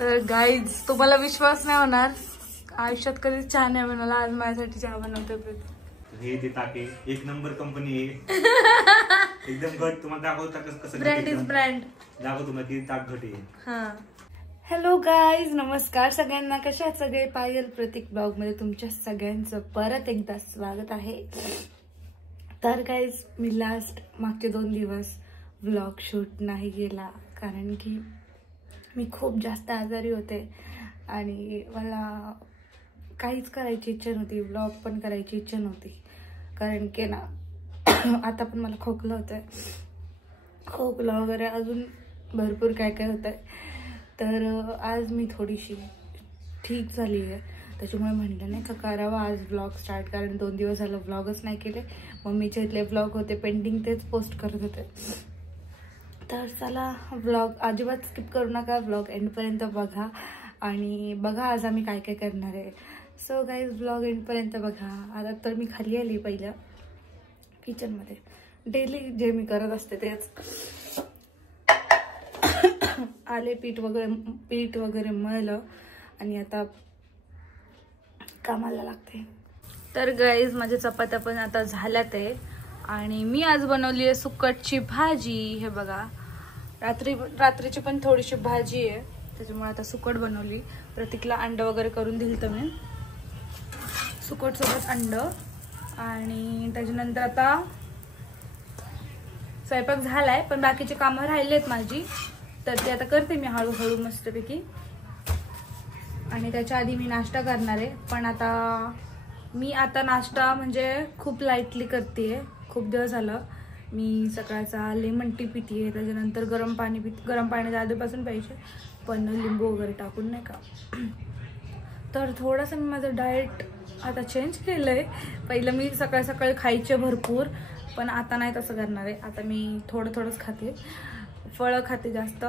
तर गाईज तुम्हाला विश्वास नाही होणार, आयुष्यात कधी चहा नाही बनवला, आज माझ्यासाठी चहा बनवते प्रीती. हे ते टाके एक नंबर कंपनी आहे. एकदम घट. तुम्हाला दाखवता कसं ब्रँड इज ब्रँड. दाखव तुम्हाला किती ताक घट आहे. हा. हॅलो गाईज, नमस्कार सगळ्यांना. कशा आहात सगळे? पायल प्रतीक ब्लॉग मध्ये तुमच्या सगळ्यांचं परत एकदा स्वागत आहे. तर गाईज मी मागचे 2 दिवस व्लॉग शूट नाही केला, कारण की मी खूप जास्त आजारी होते आणि मला काहीच करायची इच्छा नव्हती, व्लॉग पण करायची इच्छा नव्हती. कारण की ना आता पण मला खोकलं होतंय, खोकला वगैरे अजून भरपूर काय काय होतंय. तर आज मी थोडीशी ठीक झाली आहे, त्याच्यामुळे म्हटलं नाही का करावं आज व्लॉग स्टार्ट. कारण 2 दिवस झालं व्लॉगच नाही केले. मम्मीचे इथले व्लॉग होते पेंडिंग, तेच पोस्ट करत होते. तर चला व्लॉग अजिबात स्किप करू नका, व्लॉग एंडपर्यंत बघा आणि बघा आज आम्ही काय काय करणार आहे. सो गाईज व्लॉग एंडपर्यंत बघा. आता तर मी खाली आली पहिलं किचनमध्ये, डेली जे मी करत असते तेच. आले पीठ वगैरे मळलं आणि आता कामाला लागते. तर गाईज माझ्या चपात्या पण आता झाल्यात आहे आणि मी आज बनवली आहे सुकटची भाजी. हे बघा, रात्रीची पण थोडीशी भाजी आहे, त्याच्यामुळे आता सुकट बनवली. प्रतीकला अंड वगैरे करून दिलं तर मी सुकट सोबत अंड. आणि त्याच्यानंतर आता स्वयंपाक झालाय, पण बाकीचे कामं राहिलेत माझी, तर ते आता करते मी हळूहळू मस्तपैकी. आणि त्याच्या आधी मी नाश्ता करणार आहे. पण आता नाश्ता म्हणजे खूप लाईटली करते. खूप दिवस झालं मी सकाळचा लेमन टी पितीये, त्याच्यानंतर गरम पाण्याच्या आधीपासून पाहिजे, पण लिंबू वगैरे टाकून नाही का. तर थोडंसं मी माझं डाएट आता चेंज केलं आहे. पहिलं मी सकाळी खायचे भरपूर, पण आता नाही तसं करणार आहे. आता मी थोडंच खाते, फळं खाते जास्त.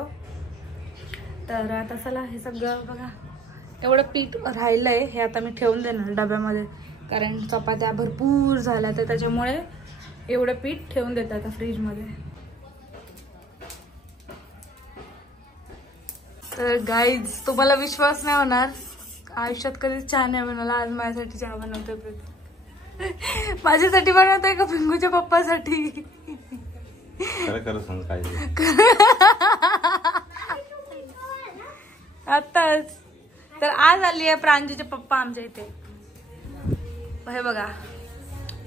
तर आता चला हे सगळं बघा, एवढं पीठ राहिलं आहे, हे आता मी ठेवून देणार डब्यामध्ये, कारण चपात्या भरपूर झाल्या तर त्याच्यामुळे एवढं पीठ ठेवून देतात आता फ्रीजमध्ये. तर गाईज तुम्हाला विश्वास नाही होणार, आयुष्यात कधी चहा नाही बनवला, आज माझ्यासाठी चहा बनवते प्रीती. माझ्यासाठी बनवते का पिंगूच्या पप्पासाठी? आताच तर आज आली आहे प्रांजूचे पप्पा आमच्या इथे. हे बघा,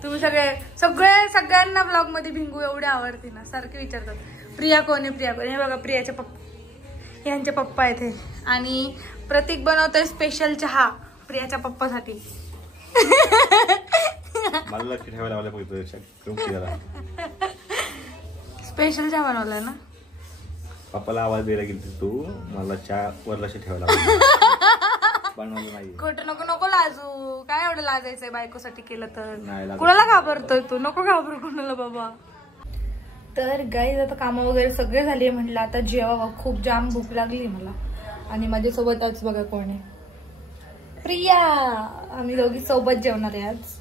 तुम्ही सगळ्यांना ब्लॉग मध्ये भिंगू एवढे आवडते ना, सारखे विचारतात प्रिया कोण आहे. हे बघा, प्रियाचे पप्पा, यांचे पप्पा आहेत हे. आणि प्रतीक बनवतोय स्पेशल चहा प्रियाच्या पप्पासाठी. स्पेशल चहा बनवलाय ना. पप्पाला आवाज द्यायला गेली तू, मला चहा वरलाशी ठेवायला बनवलं नाही. खोटं नको लाजू, काय एवढं लाजायचंय बायकोसाठी केलं तर. कुणाला घाबरतोय तू? नको घाबरू कुणाला बाबा. तर गाईज आता कामं वगैरे सगळे झाले, म्हटलं आता जेवावं, खूप जाम भूक लागली मला. आणि माझ्यासोबत आज बघा कोण आहे, प्रिया. आम्ही दोघी सोबत जेवणार आहे आज.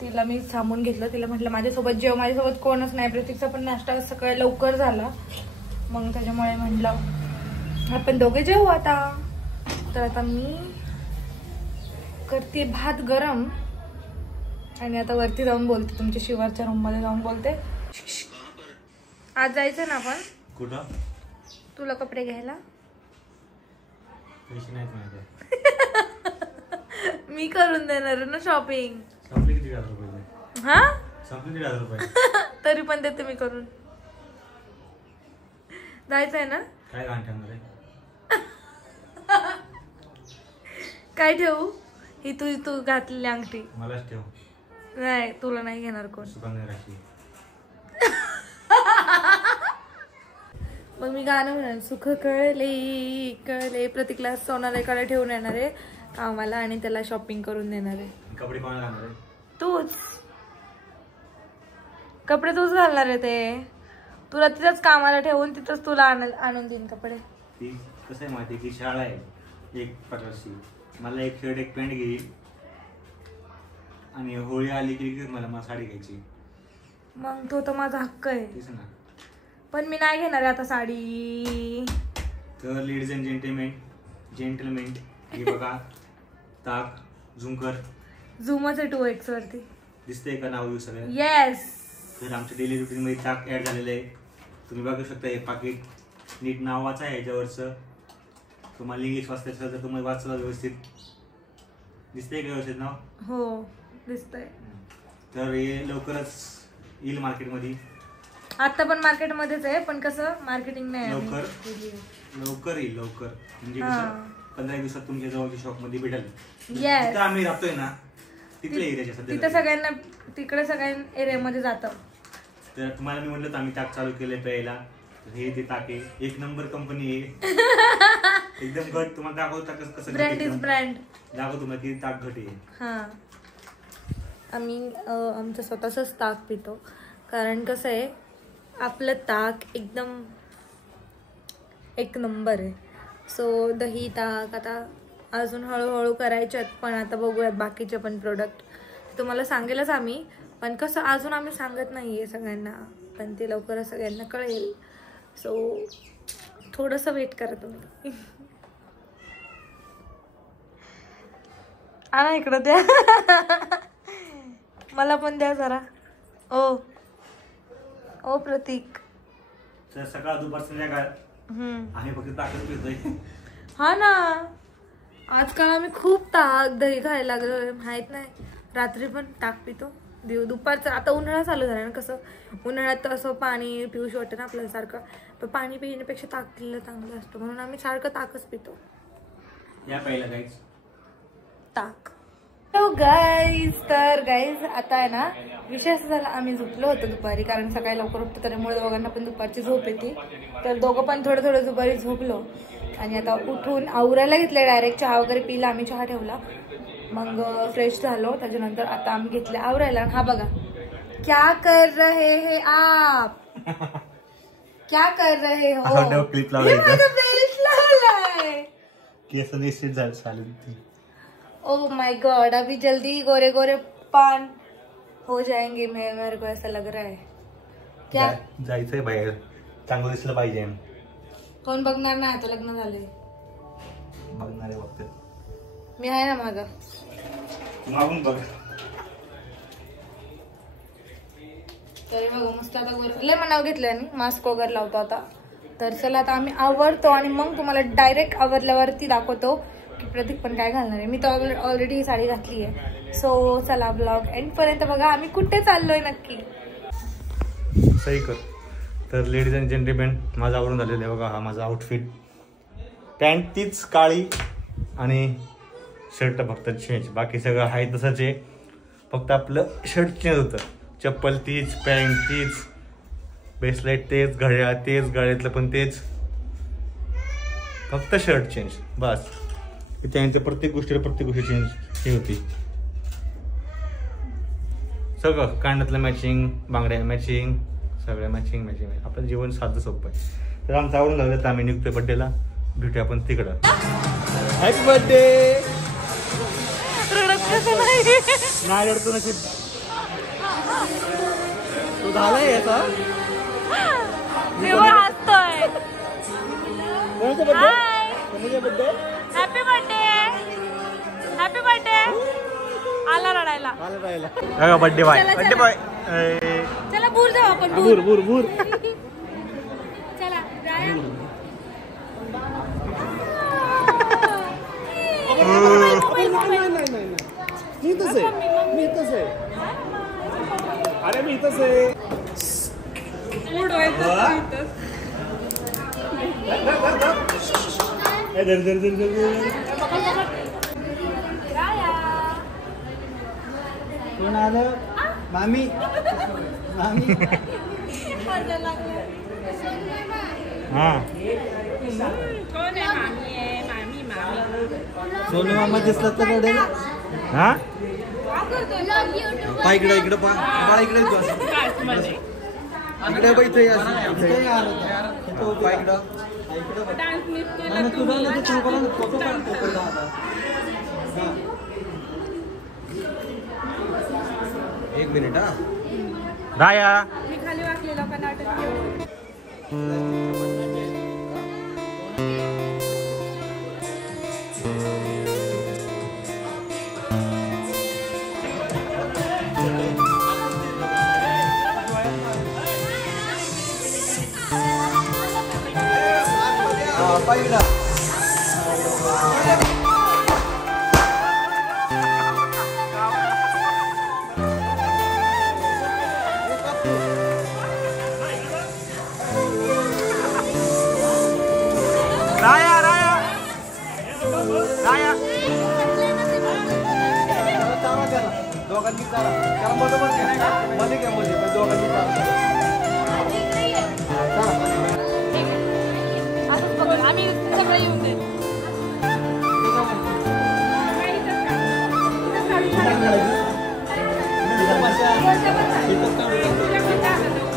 तिला मी थांबून घेतलं, तिला म्हटलं माझ्यासोबत जेव, माझ्यासोबत कोणच नाही. प्रतीकचा पण नाश्ता सकाळी लवकर झाला, मग त्याच्यामुळे म्हटलं आपण दोघे जेवू आता. तर आता मी करते भात गरम आणि आता वरती जाऊन बोलते, तुमच्या शिवरच्या रूम मध्ये जाऊन बोलते. आज जायचं ना आपण कुठं? तुला कपडे घ्यायला. पैसे नाहीत माझ्याकडे. मी करून देणार ना शॉपिंग. संपले किती 1000 रुपये? हा, संपले 1000 रुपये. तरी पण देते मी करून. जायचंय ना. काय घाण ठेवणार आहे? काय ठेवू? ही तू घातलेली अंगठी मलाच ठेव. नाही, तुला नाही घेणार कोण. सुकन्या राशी. मग मी गाणं म्हणेन, सुख कळले प्रतीकला सोनालीकडे ठेवून येणार आहे कामाला आणि त्याला शॉपिंग करून देणार आहे. कपडे कोणाला घालणार आहे? तूच. कपडे तूच घालणार आहे ते. तुला तिथंच कामाला ठेवून तिथंच तुला आणून देईन कपडे. ती कसं आहे माहिती, ती शाळा आहे एक प्रकारची. मला एक शर्ट एक पॅन्ट घे, आणि होळी आली की मला साडी घ्यायची. मग तो तर माझा हक्क आहे. तेच ना. पण मी नाही घेणार आता साडी. तर लेडीज अँड जेंटलमॅन, जेंटलमेंट. हे बघा ताक झुंकर झुमच आहे 2x वरती दिसतंय का नाव सगळं. येस. तर आमच्या डेली रुटीन मध्ये ताक ऍड झालेलं आहे. तुम्ही बघू शकता हे पाकिट नीट नाव वाचा आहे याच्यावरचं. तुम्हाला इंग्लिश वाचता असेल तर तुम्ही वाचला व्यवस्थित. दिसतंय का व्यवस्थित नाव. हो दिसतंय. तर हे लवकरच येईल मार्केटमध्ये. आता पण मार्केटमध्येच आहे पण कसं मार्केटिंग नाही लवकर येईल लवकर म्हणजे कसं 15 दिवसात तुमच्या जवळच्या शॉप मध्ये भेटेल. येस. आम्ही राहतोय ना तिथल्या एरियाच्या सध्या तिथे सगळ्यांना तिकडे सगळ्या एरियामध्ये जातं. तर तुम्हाला मी म्हटलं आम्ही ताक चालू केलंय प्यायला. हे ते ताक आहे 1 नंबर कंपनी आहे. एकदम घट. तुम्हाला दाखवतो कसं ब्रँड इज ब्रँड. दाखव तुम्हाला किती ताक घट आहे. हा आम्ही आमचं स्वतःच ताक पितो कारण कसं आहे आपलं ताक एकदम 1 नंबर आहे. सो दही ताक आता अजून हळूहळू करायच्यात पण आता बघूयात बाकीचे पण प्रोडक्ट तुम्हाला सांगेलच आम्ही. पण कसं अजून आम्ही सांगत नाही आहे सगळ्यांना पण ते लवकरच सगळ्यांना कळेल. सो थोडंसं वेट करा तुम्ही. आणा इकडं द्या. मला पण द्या जरा. ओ प्रतीक. सकाळ दुपार संध्याकाळ आम्ही फक्त ताकद पितोय. हा ना आजकाल आम्ही खूप ताक दही खायला लागलो माहित नाही. रात्री पण ताक पितो दुपारचं. आता उन्हाळा चालू झाला ना कसं उन्हाळ्यात तर असं पाणी पिऊशी वाटतं ना आपल्याला सारखं. पण पाणी पिण्यापेक्षा ताक पिलं चांगलं असतं म्हणून आम्ही सारखं ताकच पितो. या पहिला गाईज ताक. Hello guys. तर गाईज आता आहे ना विषय असा झाला आम्ही झोपलो होतो दुपारी कारण सकाळी लवकर उठतो त्यामुळे दोघांना पण दुपारची झोप येते. तर दोघं पण थोडं थोडं दुपारी झोपलो आणि आता उठून आवरायला घेतलं. डायरेक्ट चहा वगैरे पिला आम्ही. चहा ठेवला मग फ्रेश झालो. त्याच्यानंतर आता आम्ही घेतले आवरायला. हा बघा क्या कर रहे है आप. क्या कर रहे हो. ओह माय गॉड अभी जल्दी गोरे गोरे पान हो जाएंगे. मेरे को ऐसा लग रहा है. क्या जायचंय बाहेर चांगलं दिसलं पाहिजे. कोण बघणार नाही आता लग्न झाले. बघणारे बघते मी आहे ना मागं. मागून बघ. तरी बघा मस्त आता लय मनाव घेतलंय आणि मास्क वगैरे लावतो आता. तर चला आता आम्ही आवरतो आणि मग तुम्हाला डायरेक्ट आवरल्यावरती दाखवतो की प्रतीक पण काय घालणार आहे. मी तर ऑलरेडी ही साडी घातली आहे. सो चला ब्लॉग एंड पर्यंत बघा आम्ही कुठे चाललोय नक्की. सही कर. तर लेडीज अँड जेंटलमॅन माझं आवरून झालेलं आहे बघा. हा माझा आउटफिट. पॅन्ट तीच काळी आणि शर्ट फक्त चेंज. बाकी सगळं आहे तसंच आहे. फक्त आपलं शर्ट चेंज होतं. चप्पल तीच पॅन्ट तीच ब्रेसलेट तेच घड्याळ तेच गळ्यातलं पण तेच फक्त शर्ट चेंज बस. त्यांच्या प्रत्येक गोष्टी चेंज हे होती. सगळं कांडातलं मॅचिंग बांगड्या मॅचिंग सगळं मॅचिंग. आपलं जीवन साधं सोपं आहे. तर आमचं आवडून झालं तर आम्ही निघतोय बड्डेला. भेटूया आपण तिकडं. Happy birthday. नाही रडतो नशीब तू झालाय याचा. Happy birthday. Happy birthday. आला रडायला. Birthday bye birthday bye. चला भूर जाऊ आपण. भूर भूर भूर. चला मी इथंच आहे. अरे मी इथंच आहे. कोण आलं. मामी मामी. हा सोनू मामा दिसला तर रडेल. हा पा इकडे इकडे पा बाळा इकडे इकडे बघ इथे एक मिनिट. हा राया. मी खाली वाकलेला का नाटक. पहिला राया राया राया दोघांनी चाला त्याला बरोबर मध्ये काय मध्ये दोघांनी आम्ही सगळं येऊन दे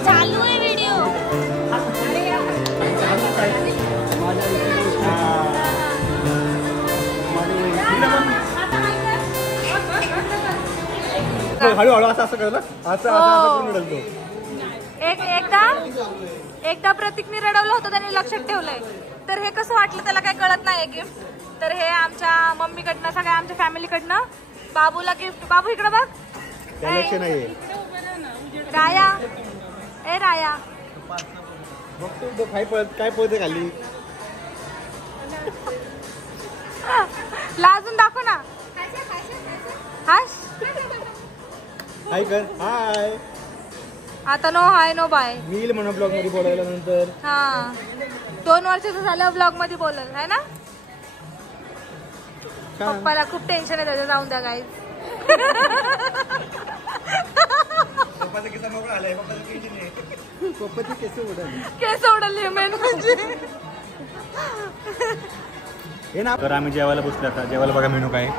चालू आहे व्हिडिओ. हळूहळू असं असं करलं असं एकदा प्रतीकने रडवलं होतं, त्याने लक्षात ठेवलंय. तर हे कसं वाटलं त्याला काही कळत नाही गिफ्ट. तर हे आमच्या मम्मीकडनं सगळ्या आमच्या फॅमिलीकडनं बाबूला गिफ्ट. बाबू इकडे बघ. राया ए राया बघतो काय पळते खाली लाजून दाखव ना. हाश हाय कर हाय. आता नो हाय नो बाय. मी येईल म्हणा ब्लॉग मध्ये बोलायला नंतर. हा 2 वर्षाचं झालं ब्लॉग मध्ये बोलल है ना. पप्पाला खूप टेन्शन आहे त्याचं. जाऊन द्या गाईज. केस उडले मेन म्हणजे. तर आम्ही जेवायला बसलो. आता जेवायला बघा मेनू काय.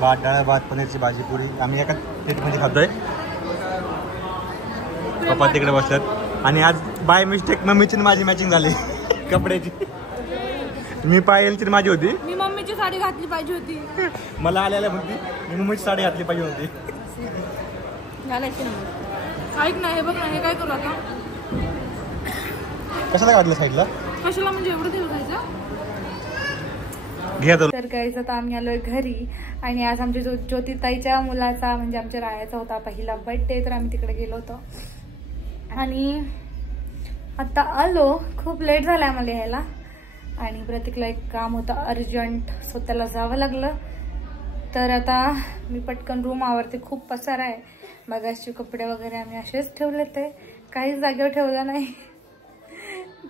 भात डाळ भात पनीरची भाजी पुरी आम्ही एका प्लेटमध्ये खातोय. पप्पा तिकडे बसतात. आणि आज बाय मिस्टेक मम्मीची माझी मॅचिंग झाली कपड्याची. मी पायलची माझी होती. मी मम्मीची साडी घातली पाहिजे होती. मला आल्याला म्हणती मी मम्मीची साडी घातली पाहिजे होती. घालायची ना. ऐक ना हे बघ ना. हे काय करू आता. कशाला घातलं साईडला. कशाला म्हणजे एवढं ठेवायचं. तर गाईज आता आम्ही आलोय घरी. आणि आज आमच्या ज्योतिताईच्या मुलाचा म्हणजे आमच्या रायाचा होता पहिला बर्थडे. तर आम्ही तिकडे गेलो होतो. आणि आता आलो. खूप लेट झाला आम्हाला यायला. आणि प्रतीकला एक काम होतं अर्जंट. सो त्याला जावं लागलं. तर आता मी पटकन रूम आवरते. खूप पसारा आहे. मगाशी कपडे वगैरे आम्ही असेच ठेवले. ते काहीच जागेवर ठेवलं नाही.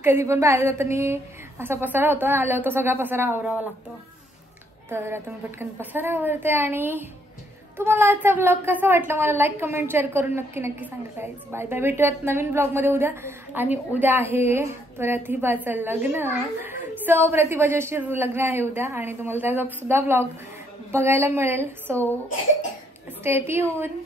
कधी पण बाहेर जाताना असा पसारा होता. आल्यावर तो सगळा पसारा आवरावा लागतो. तर आता मी पटकन पसारा आवरते. आणि तुम्हाला आजचा ब्लॉग कसा वाटला मला लाईक कमेंट शेअर करून नक्की नक्की सांगा. Bye bye. भेटूयात नवीन ब्लॉगमध्ये उद्या. आणि उद्या आहे प्रतिभाचं लग्न. सो प्रतिभा जोशी लग्न आहे उद्या. आणि तुम्हाला त्याचा सुद्धा ब्लॉग बघायला मिळेल. So stay tune.